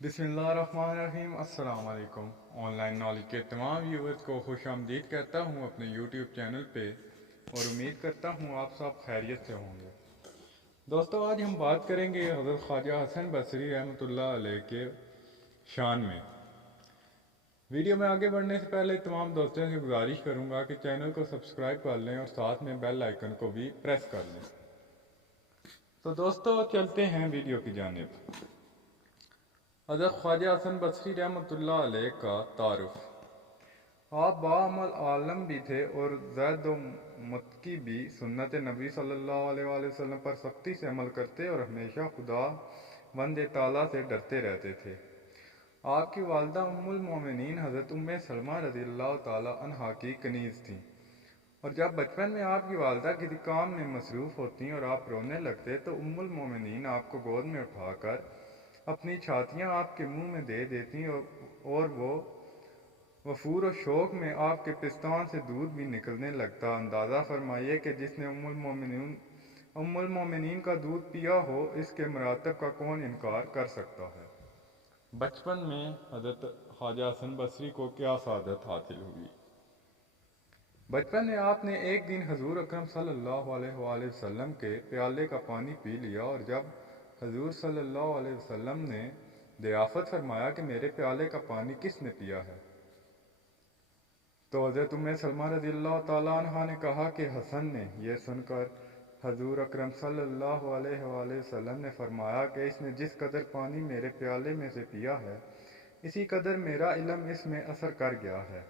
बिस्मिल्लाहिर्रहमानिर्रहीम। अस्सलाम वालेकुम। ऑनलाइन नॉलेज के तमाम व्यूवर्स को खुश आमदीद कहता हूँ अपने यूट्यूब चैनल पे, और उम्मीद करता हूँ आप सब खैरियत से होंगे। दोस्तों, आज हम बात करेंगे हज़रत ख्वाजा हसन बसरी रहमतुल्लाह अलैह के शान में। वीडियो में आगे बढ़ने से पहले तमाम दोस्तों से गुजारिश करूँगा कि चैनल को सब्सक्राइब कर लें और साथ में बेल आइकन को भी प्रेस कर लें। तो दोस्तों, चलते हैं वीडियो की जानिब। हज़रत ख्वाजा हसन बसरी रहमतुल्लाह अलैह का तारुफ। आप बाअमल आलम भी थे और ज़ैद मुत्की भी सुन्नत नबी सल्लल्लाहु अलैहि वसल्लम पर सख्ती से अमल करते और हमेशा खुदा वंद ताला से डरते रहते थे। आपकी वालदा उम्मुल मोमिनीन हज़रत उम्मे सलमा रज़ियल्लाहु ताला अन्हा की कनीज़ थीं, और जब बचपन में आपकी वालदा किसी काम में मसरूफ़ होती और आप रोने लगते तो उम्मुल मोमिनीन आपको गोद में उठाकर अपनी छातियाँ आपके मुंह में दे देती और वो वफूर और शौक में आपके पिस्तान से दूध भी निकलने लगता। अंदाज़ा फरमाइए कि जिसने उम्मुल मोमिनीन का दूध पिया हो, इसके मरातब का कौन इनकार कर सकता है। बचपन में हज़रत ख्वाजा हसन बसरी को क्या सादत हासिल हुई। बचपन में आपने एक दिन हजूर अकरम सल्लल्लाहु अलैहि वसल्लम के प्याले का पानी पी लिया, और जब हजूर सल्लल्लाहु अलैहि वसल्लम ने दयाफत फरमाया कि मेरे प्याले का पानी किसने पिया है, तो हज़रत उम्मे सलमा रज़ियल्लाहु ताला अन्हा ने कहा कि हसन ने। यह सुनकर हजूर अकरम सल्लल्लाहु अलैहि वसल्लम ने फरमाया कि इसने जिस कदर पानी मेरे प्याले में से पिया है, इसी कदर मेरा इल्म इसमें असर कर गया है।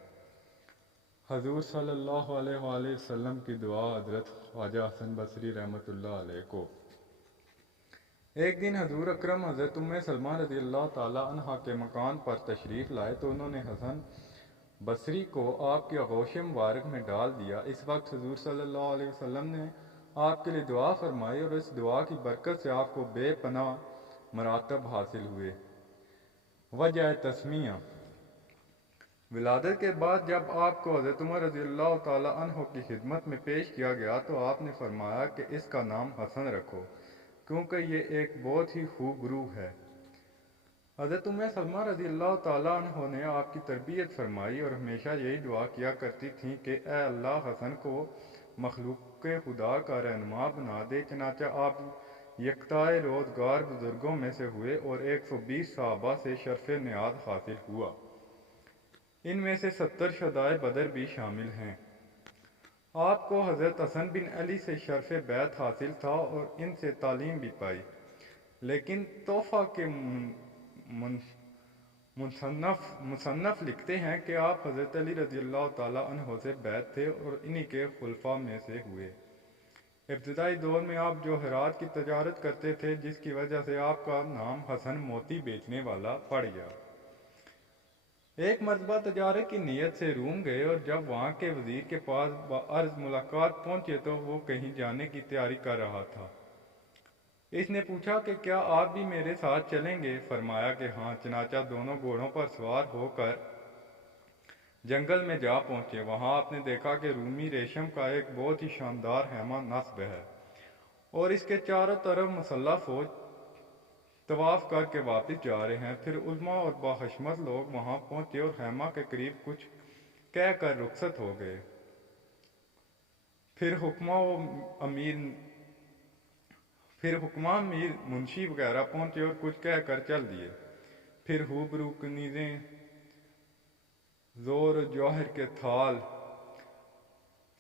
हजूर सल्लल्लाहु अलैहि वसल्लम की दुआ हज़रत ख्वाजा हसन बसरी रहमतुल्लाह अलैह को। एक दिन हजूर अकरम हज़रत उम्मे सलमा रज़ियल्लाहु ताला अन्हा के मकान पर तशरीफ़ लाए तो उन्होंने हसन बसरी को आपके आगोश मुबारक में डाल दिया। इस वक्त हजूर सल्लल्लाहु अलैहि वसल्लम ने आपके लिए दुआ फरमाई, और इस दुआ की बरकत से आपको बेपनाह मरातब हासिल हुए। वजह तस्मिया। विलादत के बाद जब आपको हज़रत उमर रज़ियल्लाहु ताला अन्हु की खिदमत में पेश किया गया तो आपने फरमाया कि इसका नाम हसन रखो, क्योंकि ये एक बहुत ही खूब रूह है। हज़रत उम्मे सलमा रज़ियल्लाहु ताला अन्हा ने आपकी तरबियत फरमाई और हमेशा यही दुआ किया करती थीं कि ए अल्लाह, हसन को मखलूक खुदा का रहनुमा बना दे। चनाचा आप यकताए रोज़गार बुज़ुर्गों में से हुए और 120 सहाबा से शर्फ़ नियाज़ हासिल हुआ। इनमें से 70 शदाए बदर भी शामिल हैं। आपको हज़रत हसन बिन अली से शर्फ़ बैत हासिल था और इनसे तालीम भी पाई, लेकिन तोहफ़ा के मुसन्नफ़ लिखते हैं कि आप हज़रत अली रज़ियल्लाहु ताला अन्हु से बैत थे और इन्हीं के खुलफा में से हुए। इब्तिदाई दौर में आप जो हेरात की तजारत करते थे, जिसकी वजह से आपका नाम हसन मोती बेचने वाला पड़ गया। एक मरतबा तजारत की नीयत से रूम गए और जब वहाँ के वज़ीर के पास बाअर्ज़ मुलाकात पहुँचे तो वो कहीं जाने की तैयारी कर रहा था। इसने पूछा कि क्या आप भी मेरे साथ चलेंगे। फरमाया कि हाँ। चनाचा दोनों घोड़ों पर सवार होकर जंगल में जा पहुँचे। वहाँ आपने देखा कि रूमी रेशम का एक बहुत ही शानदार हैमा नस्ब है और इसके चारों तरफ मुसल्लह फौज तवाफ़ करके वापस जा रहे हैं। फिर उलमा और बाहशमत लोग वहाँ पहुँचे और हैमा के करीब कुछ कह कर रुखसत हो गए। फिर हुक्मा अमीर मुंशी वगैरह पहुँचे और कुछ कह कर चल दिए। फिर रूबरू कनीज़ें ज़ोर जौहर के थाल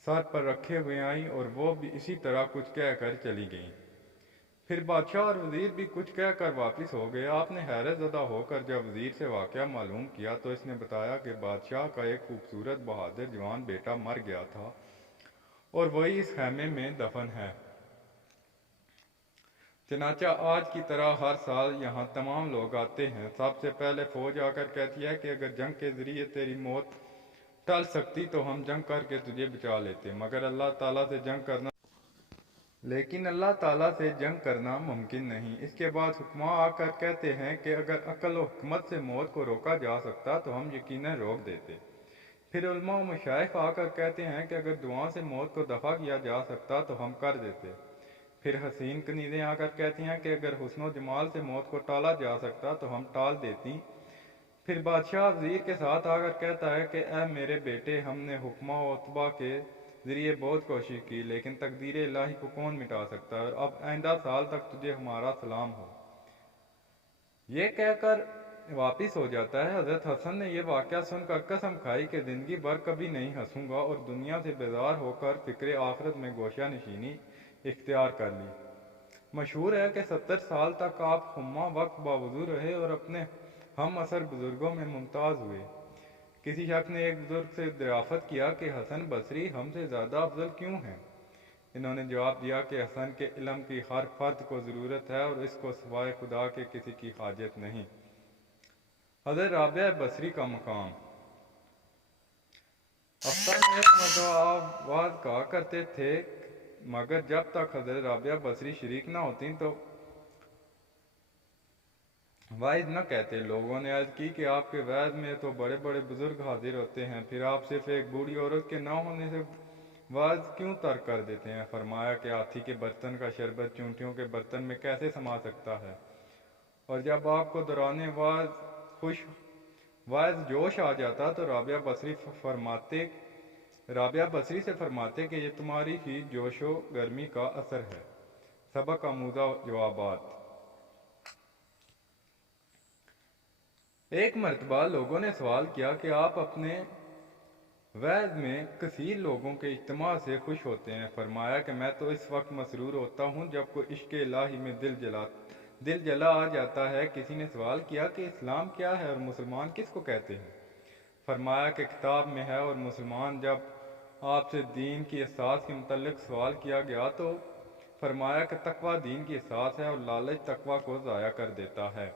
सर पर रखे हुए आईं और वो भी इसी तरह कुछ कह कर चली गईं। फिर बादशाह और वज़ीर भी कुछ कह कर वापस हो गए। आपने हैरत ज़दा होकर जब वज़ीर से वाक़या मालूम किया तो इसने बताया कि बादशाह का एक खूबसूरत बहादुर जवान बेटा मर गया था और वही इस खैमे में दफन है। चनाचा आज की तरह हर साल यहाँ तमाम लोग आते हैं। सबसे पहले फौज आकर कहती है कि अगर जंग के ज़रिए तेरी मौत टल सकती तो हम जंग करके तुझे बचा लेते, मगर अल्लाह ताला से जंग करना मुमकिन नहीं। इसके बाद हुक्मा आकर कहते हैं कि अगर अक्ल व हिकमत से मौत को रोका जा सकता तो हम यकीनन रोक देते। फिर उलमा व मशाइख आकर कहते हैं कि अगर दुआ से मौत को दफ़ा किया जा सकता तो हम कर देते। پھر حسین کنیزیں آ کر کہتی ہیں کہ اگر حسن و جمال سے موت کو ٹالا جا سکتا تو ہم ٹال دیتی۔ پھر بادشاہ وزیر کے ساتھ آ کر کہتا ہے کہ اے میرے بیٹے، ہم نے حکمہ و اتباع کے ذریعے بہت کوشش کی، لیکن تقدیر الہی کو کون مٹا سکتا ہے، اور اب آئندہ سال تک تجھے ہمارا سلام ہو۔ یہ کہہ کر واپس ہو جاتا ہے۔ حضرت حسن نے یہ واقعہ سن کر قسم کھائی کہ زندگی بھر کبھی نہیں ہنسوں گا، اور دنیا سے بیزار ہو کر فکر آخرت میں گوشہ نشینی اختیار کر لی۔ مشہور ہے کہ 70 سال تک آپ خمہ وقت باوضو رہے اور اپنے ہم عصر بزرگوں میں ممتاز ہوئے۔ کسی شخص نے ایک بزرگ سے دریافت کیا کہ حسن بصری ہم سے زیادہ افضل کیوں ہیں؟ انہوں نے جواب دیا کہ حسن کے علم کی ہر فرد کو ضرورت ہے، اور اس کو سوائے خدا کے کسی کی حاجت نہیں۔ حضرت رابعہ بصری کا مقام۔ افسر میں ایک مرتبہ آواز کہا کرتے تھے، مگر جب تک حضرت رابعہ بصری شریک نہ ہوتی تو واعظ نہ کہتے۔ لوگوں نے عرض کی کہ آپ کے وعظ میں تو بڑے بڑے بزرگ حاضر ہوتے ہیں، پھر آپ صرف ایک بوڑھی عورت کے نہ ہونے سے وعظ کیوں ترک کر دیتے ہیں؟ فرمایا کہ ہاتھی کے برتن کا شربت چونٹیوں کے برتن میں کیسے سما سکتا ہے؟ اور جب آپ کو دوران وعظ جوش آ جاتا تو رابعہ بصری سے فرماتے کہ یہ تمہاری ہی جوش و گرمی کا اثر ہے۔ سبق آموزہ جوابات۔ ایک مرتبہ لوگوں نے سوال کیا کہ آپ اپنے وعظ میں کثیر لوگوں کے اجتماع سے خوش ہوتے ہیں؟ فرمایا کہ میں تو اس وقت مسرور ہوتا ہوں جب کوئی عشق الہی میں دل جلا آ جاتا ہے۔ کسی نے سوال کیا کہ اسلام کیا ہے اور مسلمان کس کو کہتے ہیں؟ فرمایا کہ کتاب میں ہے، اور مسلمان۔ جب آپ سے دین کی اساس کے متعلق سوال کیا گیا تو فرمایا کہ تقویٰ دین کی اساس ہے، اور لالچ تقویٰ کو ضائع کر دیتا ہے۔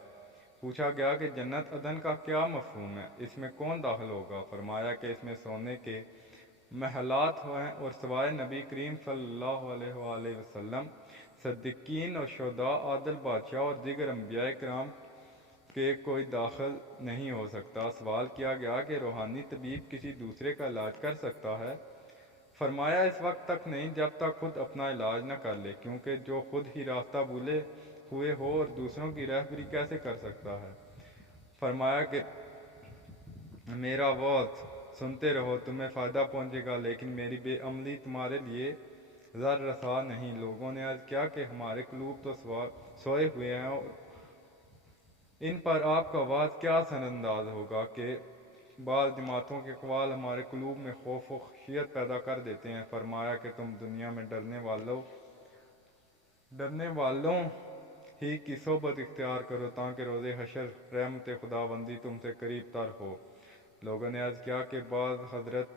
پوچھا گیا کہ جنت عدن کا کیا مفہوم ہے، اس میں کون داخل ہوگا؟ فرمایا کہ اس میں سونے کے محلات ہیں، اور سوائے نبی کریم صلی اللہ علیہ وآلہ وسلم، صدیقین اور شہداء، عادل بادشاہ اور دیگر انبیاء کرام کے کوئی داخل نہیں ہو سکتا۔ سوال کیا گیا کہ روحانی طبیب کسی دوسرے کا علاج کر سکتا ہے؟ فرمایا اس وقت تک نہیں جب تک خود اپنا علاج نہ کر لے، کیونکہ جو خود ہی راستہ بھولے ہوئے ہو اور دوسروں کی رہبری کیسے کر سکتا ہے؟ فرمایا کہ میرا وعظ سنتے رہو، تمہیں فائدہ پہنچے گا، لیکن میری بے عملی تمہارے لیے ضر رسا نہیں۔ لوگوں نے عرض کیا کہ ہمارے قلوب تو سوئے ہوئے ہیں، اور ان پر آپ کا وعظ کیا اثر انداز ہوگا کہ بعض جماعتوں کے اقوال ہمارے قلوب میں خوف و خشیت پیدا کر دیتے ہیں۔ فرمایا کہ تم دنیا میں ڈرنے والوں ہی کی صحبت اختیار کرو، تاکہ روز حشر رحمت خداوندی تم سے قریب تر ہو۔ لوگوں نے عرض کیا کہ بعض حضرت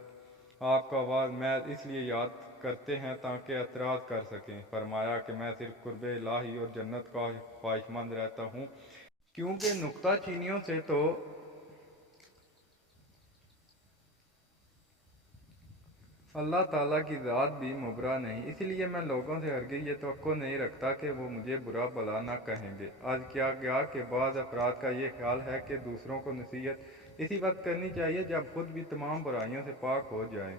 آپ کا وعظ محض اس لیے یاد کرتے ہیں تاکہ اعتراض کر سکیں۔ فرمایا کہ میں صرف قرب الہی اور جنت کا خواہشمند رہتا ہوں، کیونکہ نکتہ چینیوں سے تو اللہ تعالیٰ کی ذات بھی مبرا نہیں، اس لیے میں لوگوں سے ہرگز یہ توقع نہیں رکھتا کہ وہ مجھے برا بھلا نہ کہیں گے۔ عرض کیا گیا کہ بعض افراد کا یہ خیال ہے کہ دوسروں کو نصیحت اسی وقت کرنی چاہیے جب خود بھی تمام برائیوں سے پاک ہو جائے۔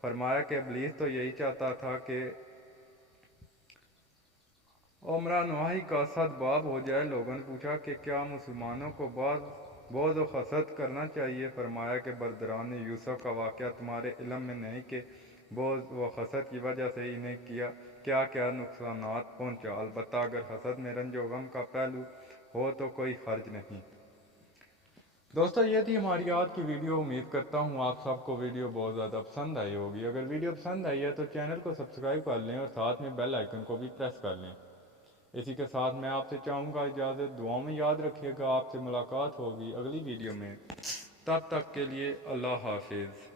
فرمایا کہ ابلیس تو یہی چاہتا تھا کہ عمرہ نواحی کا صد باب ہو جائے۔ لوگوں نے پوچھا کہ کیا مسلمانوں کو بغض و حسد کرنا چاہیے؟ فرمایا کہ برادران یوسف کا واقعہ تمہارے علم میں نہیں کہ بغض و حسد کی وجہ سے انہیں کیا کیا نقصانات پہنچا، البتہ اگر حسد میں رنج و غم کا پہلو ہو تو کوئی حرج نہیں۔ دوستو، یہ تھی ہماری آج کی ویڈیو۔ امید کرتا ہوں آپ سب کو ویڈیو بہت زیادہ پسند آئی ہوگی۔ اگر ویڈیو پسند آئی ہے تو چینل کو سبسکرائب کر لیں اور ساتھ میں بیل آئیکن کو بھی پریس کر لیں۔ اسی کے ساتھ میں آپ سے چاہوں گا اجازت، دعاؤں میں یاد رکھیے گا۔ آپ سے ملاقات ہوگی اگلی ویڈیو میں، تب تک کے لیے اللہ حافظ۔